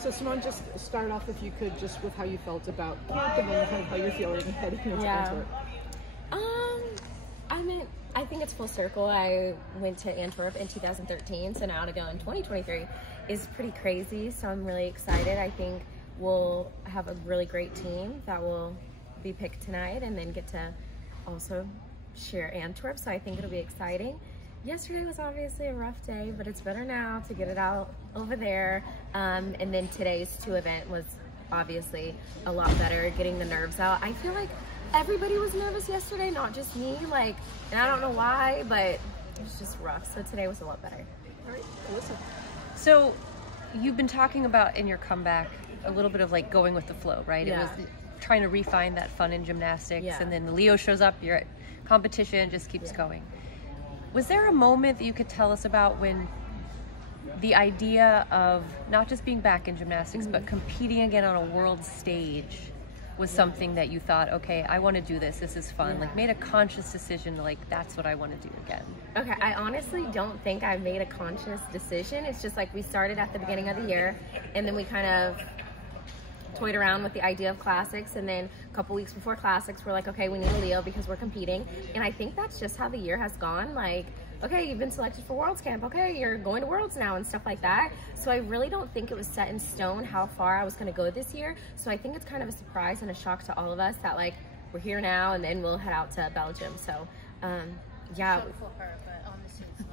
So Simone, just start off if you could, just with how you felt about camp and then kind of how you're feeling heading into Antwerp. I think it's full circle. I went to Antwerp in 2013, so now to go in 2023 is pretty crazy. So I'm really excited. I think we'll have a really great team that will be picked tonight and then get to also share Antwerp. So I think it'll be exciting. Yesterday was obviously a rough day, but it's better now to get it out over there. And then today's 2 event was obviously a lot better, getting the nerves out. I feel like everybody was nervous yesterday, not just me, like, and I don't know why, but it was just rough. So today was a lot better. All right, Alyssa. So you've been talking about in your comeback a little bit of like going with the flow, right? Yeah. It was trying to refine that fun in gymnastics, Yeah. and then Leo shows up, you're at competition, just keeps going. Was there a moment that you could tell us about when the idea of not just being back in gymnastics, but competing again on a world stage was something that you thought, okay, I want to do this, this is fun, like made a conscious decision, like that's what I want to do again? Okay, I honestly don't think I made a conscious decision. It's just like we started at the beginning of the year and then we kind of toyed around with the idea of classics, and then a couple weeks before classics we're like, okay, we need a Leo because we're competing. And I think that's just how the year has gone. Like, okay, you've been selected for Worlds Camp, okay, you're going to Worlds now and stuff like that. So I really don't think it was set in stone how far I was going to go this year. So I think it's kind of a surprise and a shock to all of us that like we're here now and then we'll head out to Belgium. So yeah.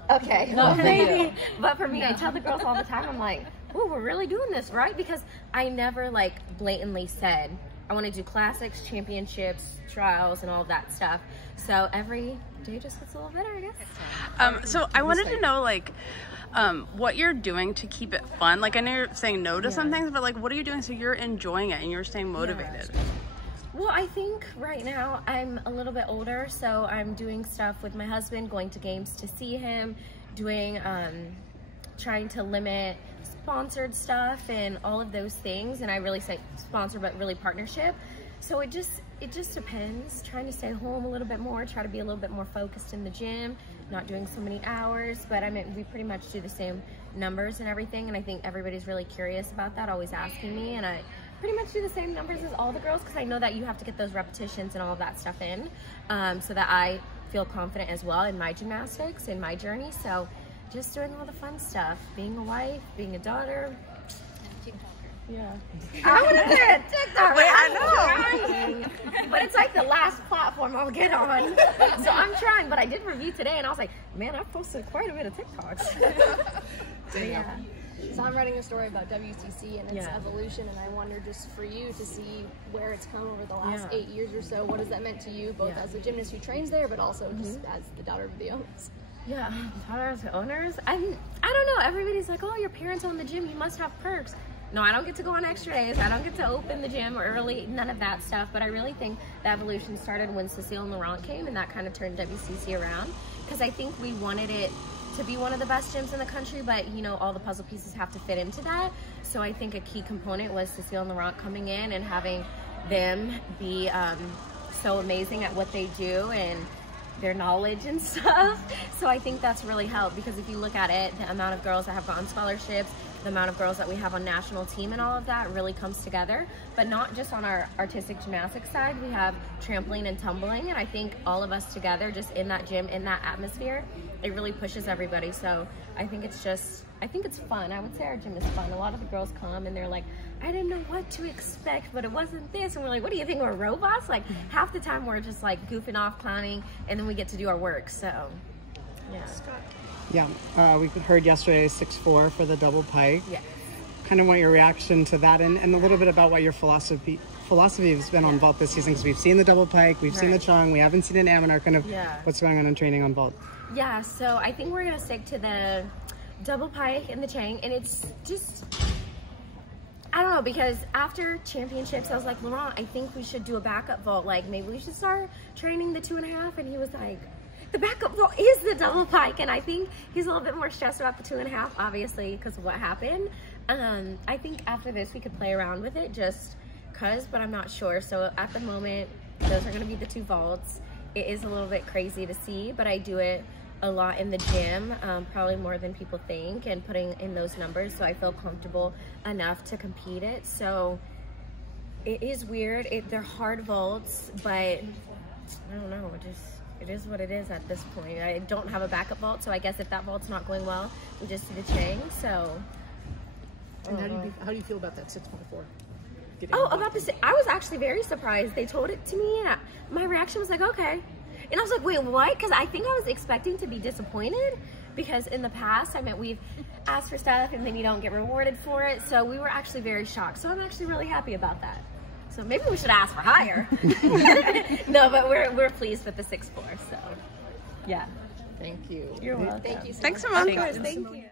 Okay, well, maybe. But for me, I tell the girls all the time, I'm like, oh, we're really doing this, right? Because I never like blatantly said I want to do classics, championships, trials, and all of that stuff. So every day just gets a little better, I guess. So I wanted to know, like, what you're doing to keep it fun. Like, I know you're saying no to some things, but like, what are you doing so you're enjoying it and you're staying motivated? Yeah. Well, I think right now I'm a little bit older, so I'm doing stuff with my husband, going to games to see him, doing, trying to limit sponsored stuff and all of those things. And I really say sponsor, but really partnership. So it just depends. Trying to stay home a little bit more, try to be a little bit more focused in the gym, not doing so many hours. But I mean, we pretty much do the same numbers and everything. And I think everybody's really curious about that, always asking me. And I pretty much do the same numbers as all the girls because I know that you have to get those repetitions and all of that stuff in so that I feel confident as well in my gymnastics, in my journey. So just doing all the fun stuff, being a wife, being a daughter. Yeah. I would have said TikTok. Wait, I know. But it's like the last platform I'll get on. So I'm trying, but I did review today and I was like, man, I've posted quite a bit of TikToks. Yeah. So I'm writing a story about WCC and its evolution, and I wonder just for you to see where it's come over the last 8 years or so. What has that meant to you, both as a gymnast who trains there, but also just as the daughter of the owners? Yeah, daughters of owners. I don't know. Everybody's like, oh, your parents own the gym, you must have perks. No, I don't get to go on extra days. I don't get to open the gym early, none of that stuff. But I really think the evolution started when Cecile and Laurent came, and that kind of turned WCC around. Because I think we wanted it to be one of the best gyms in the country, but you know, all the puzzle pieces have to fit into that. So I think a key component was Cecile and Laurent coming in and having them be so amazing at what they do and their knowledge and stuff. So I think that's really helped, because if you look at it, the amount of girls that have gotten scholarships, the amount of girls that we have on national team and all of that really comes together. But not just on our artistic gymnastics side, we have trampoline and tumbling, and I think all of us together just in that gym, in that atmosphere, it really pushes everybody. So I think it's fun. I would say our gym is fun. A lot of the girls come and they're like, I didn't know what to expect, but it wasn't this. And we're like, what do you think, we're robots? Like half the time we're just like goofing off, clowning, and then we get to do our work. So yeah. Scott. Yeah, we heard yesterday 6'4" for the double pike. Yeah. Kind of want your reaction to that, and a little bit about what your philosophy has been on vault this season, because we've seen the double pike, we've seen the chung, we haven't seen an Amateur. Kind of what's going on in training on vault. Yeah, so I think we're gonna stick to the double pike and the chain, and it's just, I don't know, because after championships I was like, Laurent, I think we should do a backup vault, like maybe we should start training the 2.5, and he was like, the backup vault is the double pike. And I think he's a little bit more stressed about the 2.5, obviously, because of what happened. I think after this we could play around with it just cause, but I'm not sure. So at the moment, those are gonna be the 2 vaults. It is a little bit crazy to see, but I do it a lot in the gym, probably more than people think, and putting in those numbers, so I feel comfortable enough to compete it. So it is weird. They're hard vaults, but I don't know, it is what it is at this point. I don't have a backup vault, so I guess if that vault's not going well, we just do the chain. So and how do you feel about that 6.4? About the I was actually very surprised. They told it to me, and my reaction was like, okay. And I was like, wait, what? Because I think I was expecting to be disappointed, because in the past, we've asked for stuff and then you don't get rewarded for it. So we were actually very shocked. So I'm actually really happy about that. So maybe we should ask for higher. No, but we're pleased with the 6.4. So yeah. Thank you. You're welcome. Thank you so Thanks much. so much. Thank you.